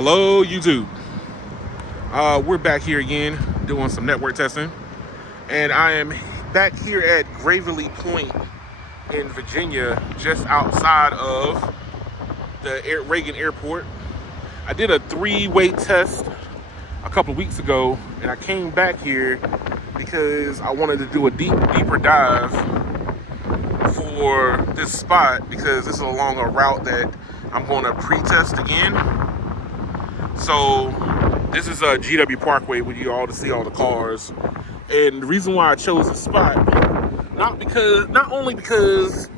Hello, YouTube. We're back here again doing some network testing, and I am back here at Gravely Point in Virginia, just outside of the Reagan Airport. I did a three-way test a couple of weeks ago, and I came back here because I wanted to do a deeper dive for this spot because this is along a route that I'm going to pre-test again. So this is a GW Parkway with you all to see all the cars. And the reason why I chose this spot, not only because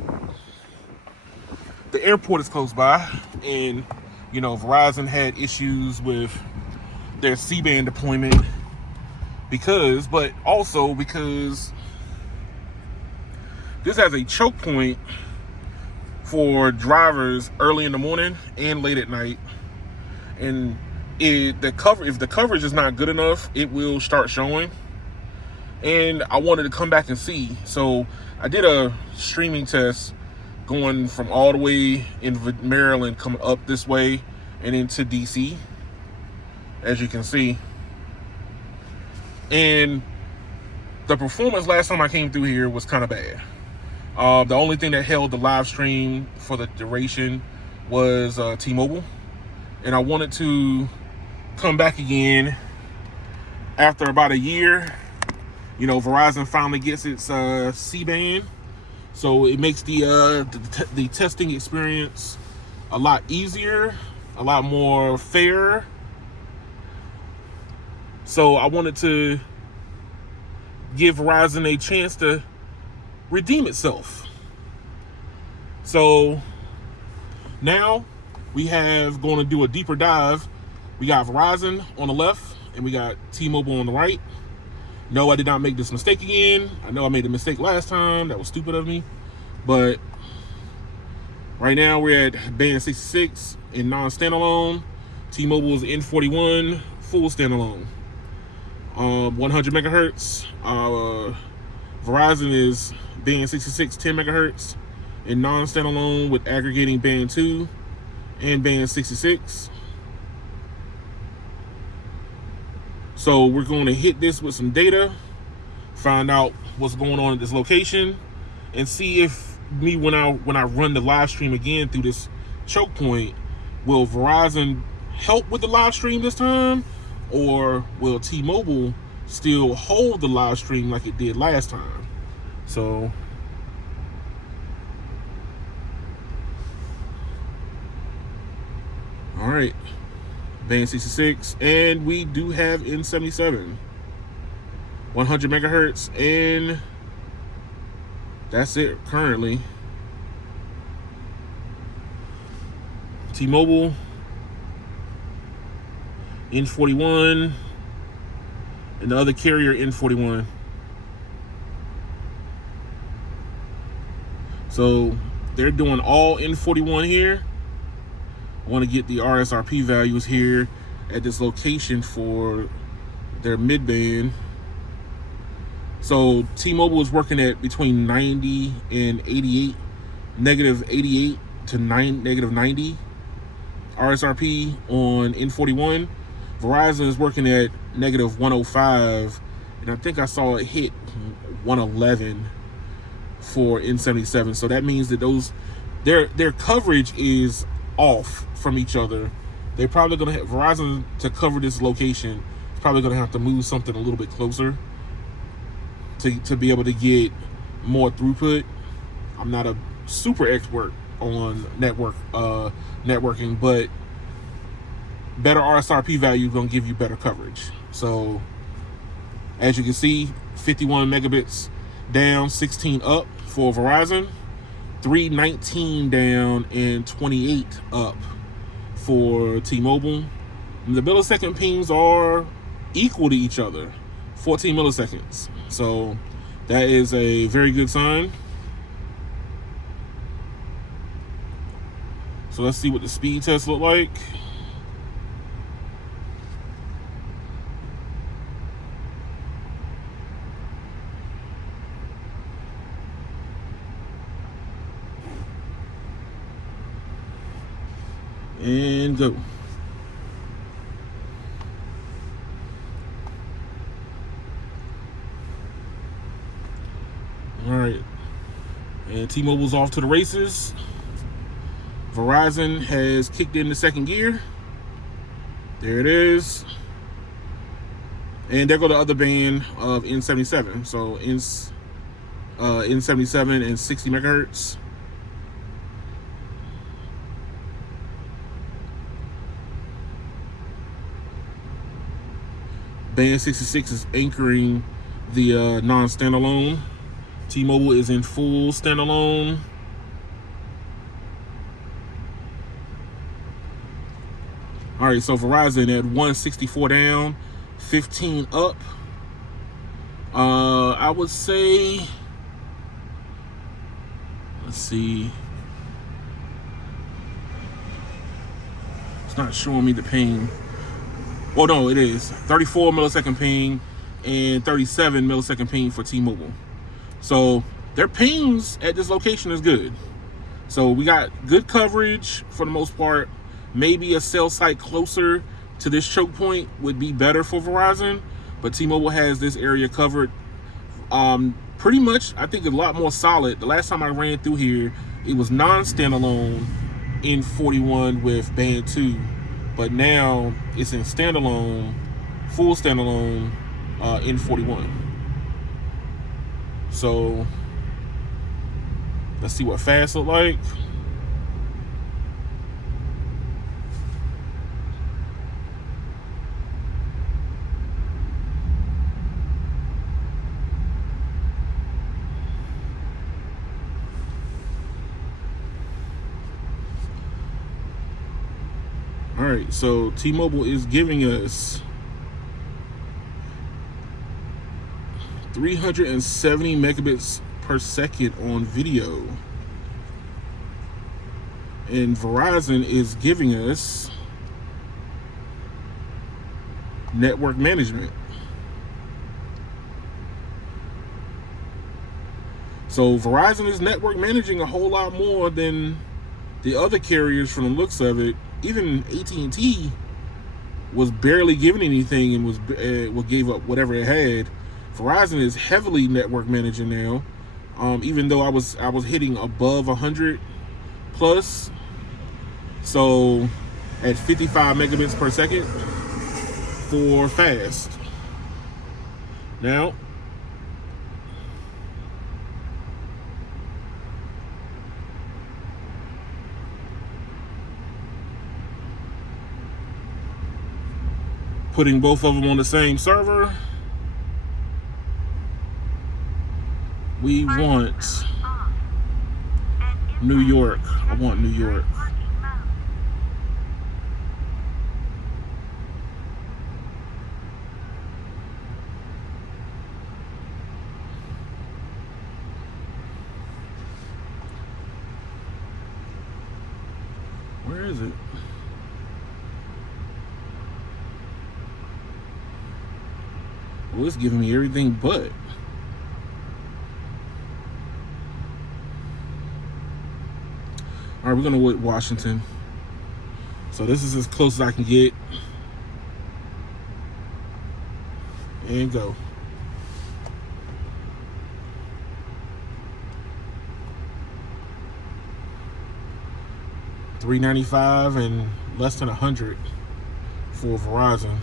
the airport is close by and Verizon had issues with their C-band deployment but also because this has a choke point for drivers early in the morning and late at night. And if the coverage is not good enough, it will start showing. And I wanted to come back and see. So I did a streaming test going from all the way in Maryland, coming up this way and into DC, as you can see. And the performance last time I came through here was kind of bad. The only thing that held the live stream for the duration was T-Mobile. And I wanted to come back again after about a year. Verizon finally gets its C-band, so it makes the testing experience a lot easier, a lot more fair. So I wanted to give Verizon a chance to redeem itself. So now we have going to do a deeper dive. We got Verizon on the left and we got T-Mobile on the right. No, I did not make this mistake again. I know I made a mistake last time. That was stupid of me. But right now we're at band 66 in non-standalone. T-Mobile is N41 full standalone. 100 megahertz. Verizon is band 66 10 megahertz in non-standalone with aggregating band 2 and band 66. So we're going to hit this with some data, find out what's going on at this location, and see if when I run the live stream again through this choke point, will Verizon help with the live stream this time, or will T-Mobile still hold the live stream like it did last time? So all right, band 66, and we do have N77, 100 megahertz, and that's it currently. T-Mobile, N41, and the other carrier N41. So they're doing all N41 here. I want to get the RSRP values here at this location for their mid-band. So T-Mobile is working at between 90 and 88, negative 88 to negative 90 RSRP on N41. Verizon is working at negative 105, and I think I saw it hit 111 for N77. So that means that their coverage is off from each other. They're probably going to have Verizon to cover this location. It's probably going to have to move something a little bit closer to be able to get more throughput. I'm not a super expert on networking, but better RSRP value is going to give you better coverage. So as you can see, 51 megabits down, 16 up for Verizon, 319 down, and 28 up for T-Mobile. And the millisecond pings are equal to each other, 14 milliseconds. So that is a very good sign. So let's see what the speed tests look like. And go. T-Mobile's off to the races. Verizon has kicked in the second gear. There it is. And there go the other band of N77. So N77 and 60 megahertz. Band 66 is anchoring the non-standalone. T-Mobile is in full standalone. All right, so Verizon at 164 down, 15 up. I would say, let's see. It's not showing me the ping. Well, no, it is 34 millisecond ping and 37 millisecond ping for T-Mobile. So their pings at this location is good. So we got good coverage for the most part. Maybe a cell site closer to this choke point would be better for Verizon, but T-Mobile has this area covered pretty much, I think, a lot more solid. The last time I ran through here, it was non-standalone in 41 with band 2, but now it's in standalone, full standalone in 41. So let's see what fast look like. All right, so T-Mobile is giving us 370 megabits per second on video. And Verizon is giving us network management. So Verizon is network managing a whole lot more than the other carriers from the looks of it. Even AT&T was barely giving anything and was gave up whatever it had. Verizon is heavily network managing now. Even though I was hitting above 100 plus, so at 55 megabits per second for fast. Now, putting both of them on the same server, we want New York. I want New York. Where is it? Well, it's giving me everything but. All right, we're gonna go with Washington. So this is as close as I can get. And go. $395 and less than 100 for Verizon.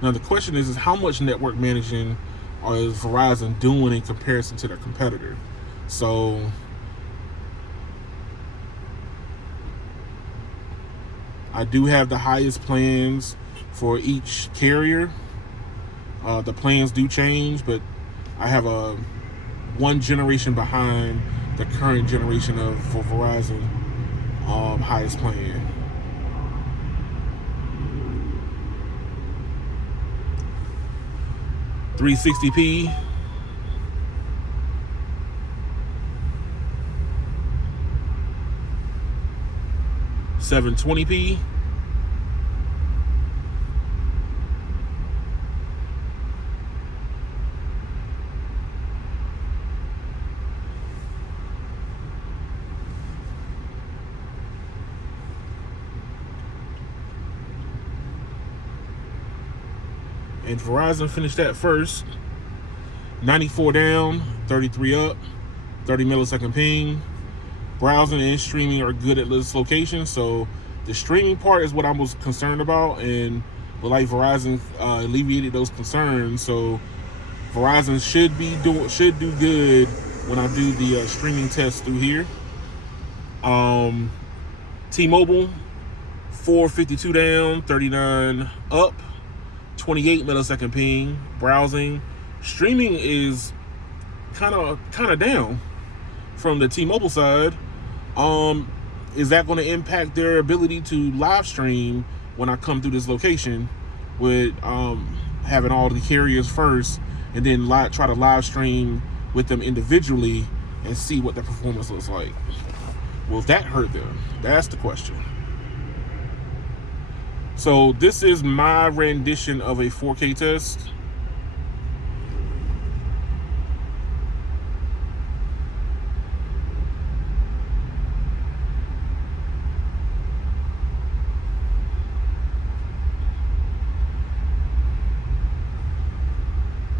Now the question is how much network managing is Verizon doing in comparison to their competitor? So I do have the highest plans for each carrier. The plans do change, but I have a one generation behind the current generation for Verizon highest plan. $360p, $720p, and Verizon finished that first. 94 down, 33 up, 30 millisecond ping. Browsing and streaming are good at this location, so the streaming part is what I was concerned about, but like Verizon alleviated those concerns, so Verizon should do good when I do the streaming test through here. T-Mobile, 452 down, 39 up, 28 millisecond ping. Browsing, streaming is kind of down from the T-Mobile side. Is that going to impact their ability to live stream when I come through this location with having all the carriers first, and then try to live stream with them individually and see what the performance looks like? Will that hurt them? That's the question. So this is my rendition of a 4K test.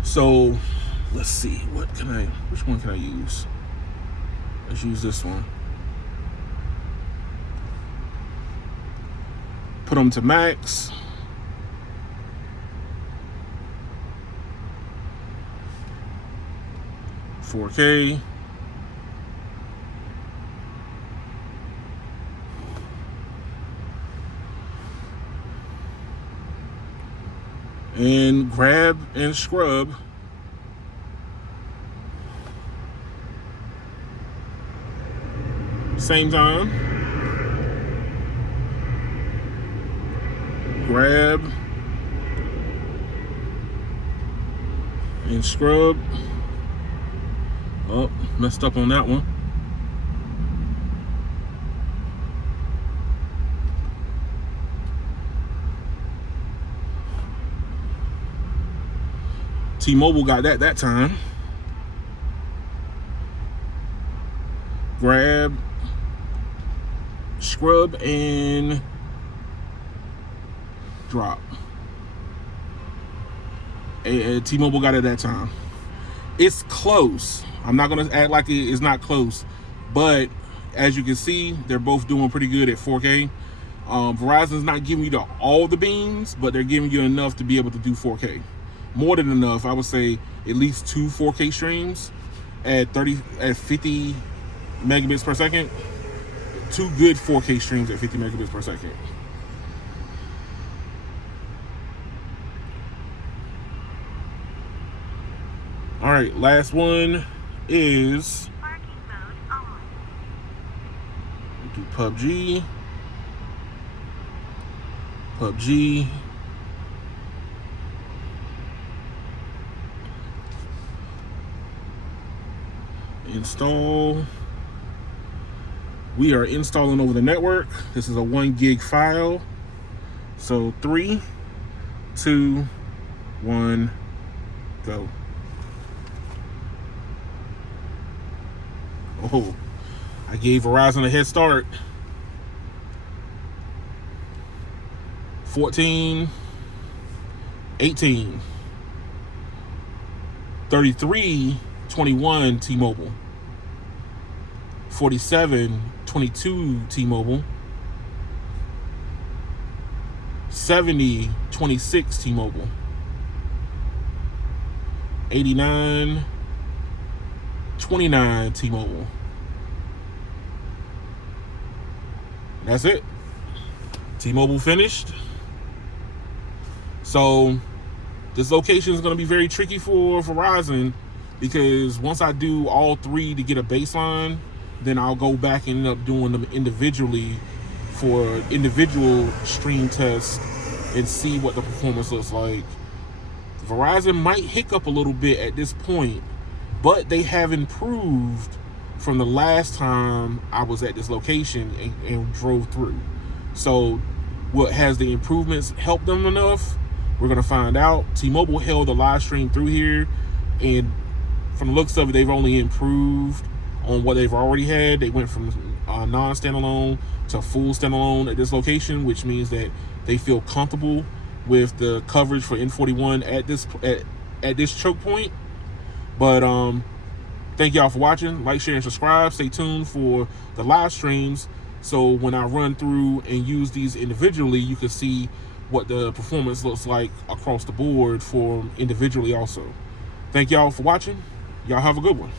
So let's see, which one can I use? Let's use this one. Put them to max. $4K. And grab and scrub. Same time. Grab and scrub. Oh, messed up on that one. T-Mobile got that time. Grab, scrub, and drop. T-Mobile got it that time. It's close. I'm not going to act like it's not close, but as you can see, they're both doing pretty good at 4K. Verizon's not giving you all the beams, but they're giving you enough to be able to do 4K. More than enough. I would say at least 2 4K streams at 50 megabits per second. 2 good 4K streams at 50 megabits per second. All right, last one is do PUBG. Install. We are installing over the network. This is a 1 gig file. So 3, 2, 1, go. Oh, I gave Verizon a head start. 14, 18, 33, 21 T-Mobile, 47, 22 T-Mobile, 70, 26 T-Mobile, 89, 29 T-Mobile. That's it. T-Mobile finished. So this location is going to be very tricky for Verizon, because once I do all 3 to get a baseline, then I'll go back and end up doing them individually for individual stream tests and see what the performance looks like. Verizon might hiccup a little bit at this point, but they have improved from the last time I was at this location and drove through. So what has the improvements helped them enough? We're going to find out. T-Mobile held the live stream through here, and from the looks of it, they've only improved on what they've already had. They went from non-standalone to full standalone at this location, which means that they feel comfortable with the coverage for N41 at this choke point. But thank y'all for watching. Like, share, and subscribe. Stay tuned for the live streams, so when I run through and use these individually, you can see what the performance looks like across the board for individually also. Thank y'all for watching. Y'all have a good one.